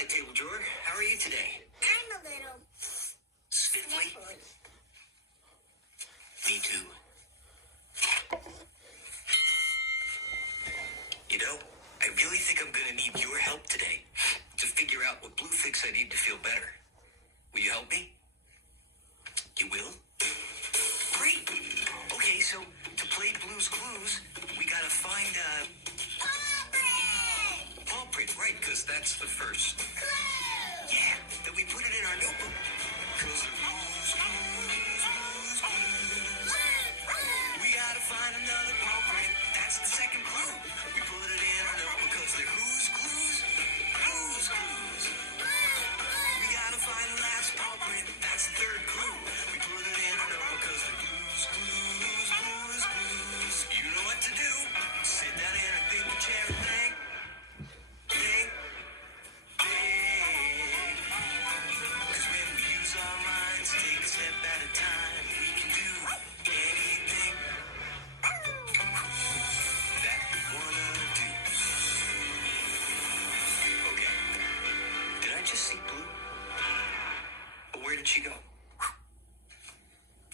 night table drawer. How are you today? I'm a little Sniffly? sniffly. Me too. You know, I really think I'm gonna need your help today to figure out what blue fix I need to feel better. Will you help me? You will? Great! Okay, so to play Blue's Clues, we gotta find paw print, right, because that's the first. Clue! Yeah, then we put it in our notebook. Because the Blue's Clues, we gotta find another paw print. That's the second clue. We put it in our notebook because they're who's clues? Blue's Clues. We gotta find the last paw print. That's the third clue. We put it in our notebook because they're Blue's Clues, Blue's Clues. You know what to do. Sit down in a big chair and think. Think. Think. Because when we use our minds, take a step at a time, we can do anything that we wanna do. Okay. Did I just see Blue? But where did she go?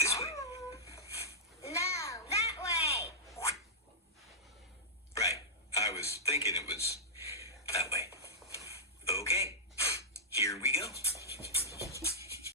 This way. No, that way. Right. I was thinking it was that way. Okay. Here we go.